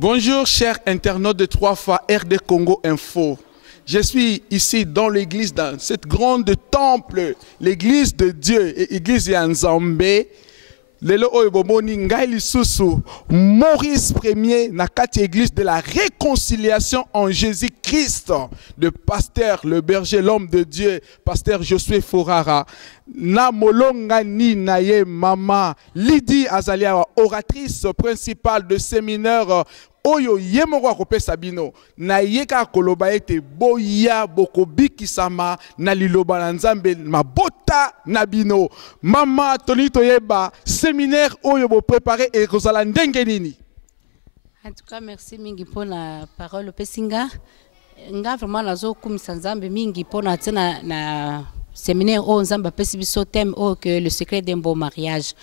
Bonjour chers internautes de 3 fois RD Congo Info. Je suis ici dans l'église, dans cette grande temple, l'église de Dieu et l'église de Nzambe. Lelo oyebomoni ngai lisusu Maurice Ier na kati église de la réconciliation en Jésus-Christ, le pasteur, le berger, l'homme de Dieu, pasteur Josué Forara. Na molonga ni naye mama Lydie Azalia, oratrice principale de séminaire Oyo yemoko akopesa bino na yeka koloba ete boya bokobiki sama na liloba na Nzambe mabota na bino. Mama toni toyeba séminaire oyo bo préparer et kozala ndenge nini? En tout cas, merci mingi pour la parole pesinga. Nga vraiment nazo kumisa Nzambe mingi pour na tena na séminaire o Nzambe pesi biso thème o que le secret d'un beau mariage.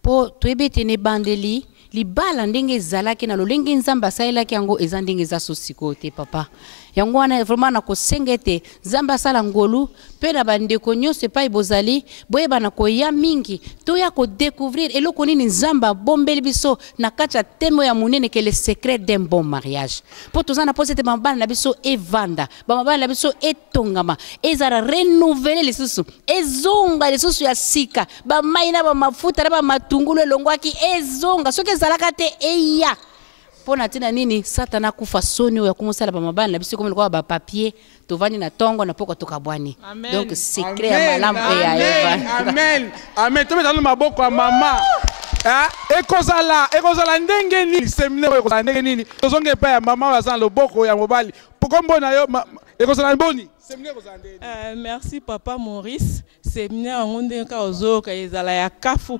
Pour toyebe tene bandeli libala ndenge zalaki na lolenge Nzamba saelaki yango eza ndenge za sosiko te papa yango wana vraiment na kosengete Nzamba sala ngolu pe na bandeko nyonso epai bozali boyeba na koya mingi toya ko découvrir eloko nini Nzamba bombeli biso na kati ya temo ya munene ke le secret d'un bon mariage po tozana posete mabana na biso evanda bamabana na biso etongama ezara renouveler lisusu ezonga lisusu ya sika bamai na bamafuta na bamatungulu elongwaki ezonga soki ezalaka te eya pona tina nini satana kufa soni oyo kumosala bamabana na biso komela ba papier tovani na tongo na poko tokabwani donc secret ya malamu ya Eva. Amen amen to metano maboko ya mama ekozala ndenge nini séminaire ekozala ndenge nini tozonge pa ya mama bazana loboko ya mobali pokombona yo ekozala boni. Merci papa Maurice. Séminaire en ndeka ozoka ezala ya kafu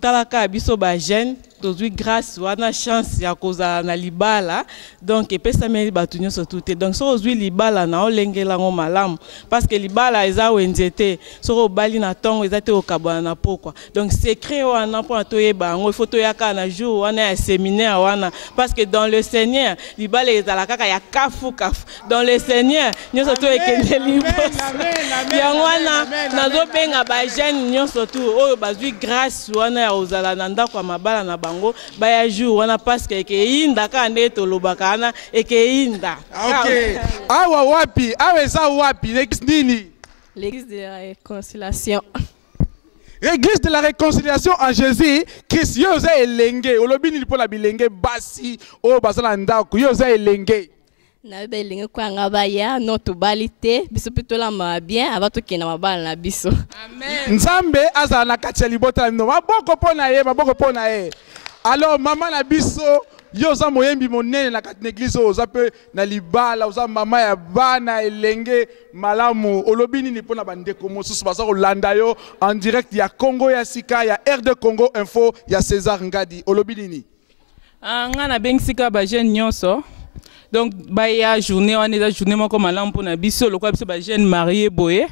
talaka biso ba jeune tozui grâce wana chance ya kozala na libala donc epesa meli batu nyonso tout donc so ozui libala na olengela ngo malamu parce que libala eza wenzete so obali na tongo eza te okabwana na pokwa donc secret wana pour toyeba ngo faut toyaka na jour wana ya séminaire wana parce que dans le Seigneur libala ezala kaka ya kafu dans le Seigneur nyonso to ekende liboso yango wana nazobenga ba jeune nyonso tout oyo bazui grâce wana ya ozala na ndako ya mabala na bango baya jour wana parce que ekeinda ka nde tolobaka na ekeinda. OK. Awa wapi? Awa eza wapi? L'église nini? L'église de la réconciliation. L'église de la réconciliation en Jésus, Christ yoza elenge. Olobi nini pour la bilenge basi o basala ndako yoza elenge. Na belenge kwa ngabaya notre balité biso pitola ma bien avant to kena mabala na biso. Amen. Nzambe azala na kati ya libota na bino. Maboko pona ye. Alors mama na biso yoza moyembi monene na kati na église oza pe na libala oza mama ya bana elenge malamu olobi nini pona bandeko mosusu baza kolanda yo en direct ya Congo ya Sika ya RD Congo Info ya César Ngadi olobi nini? Ngana bengsika ba jeune nyonso. Donc baya journée on est la journée moko malamu pona biso lokwa biso ba jeune marié boye.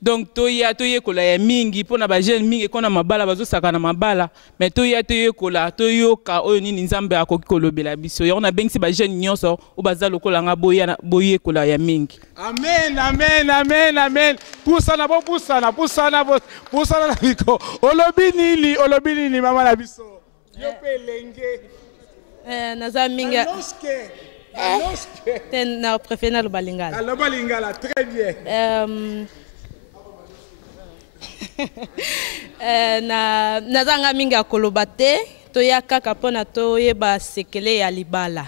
Donc toya kola ya mingi pona ba jeune mingi kona mabala bazo saka na mabala mais toya kola toyoka oyo nini Nzambe akoki kolobela biso ya on bengisi ba jeune nyonso o baza lokola nga boye kola ya mingi. Amen amen amen amen pusana na biko olobi nini mama na biso yo pe lenge naza minga na préféré na lobalingala. Lobalingala très bien. Nazanga minga koloba te toyaka kapona toyeba sekele ya libala.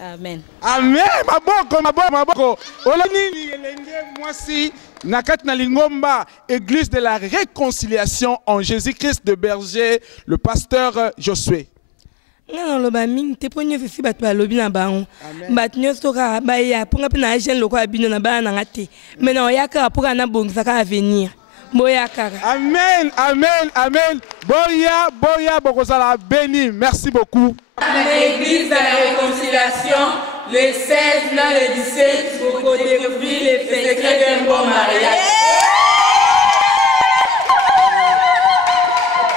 Amen. Amen. Maboko. Olonini elenge mwasi na kati na lingomba église de la réconciliation en Jésus-Christ de Berger, le pasteur Josué. Non loba mingi te ponyo fifi bat ba lobi na bango bat nyoso ka ba ya ponga pe na jeune loko abino na bana ngate mais na yaka poka na bongisa ka avenir boya kaka. Amen amen boya bokozala béni. Merci beaucoup. L'église de la réconciliation le 16 là le 17 pour découvrir les secrets d'un bon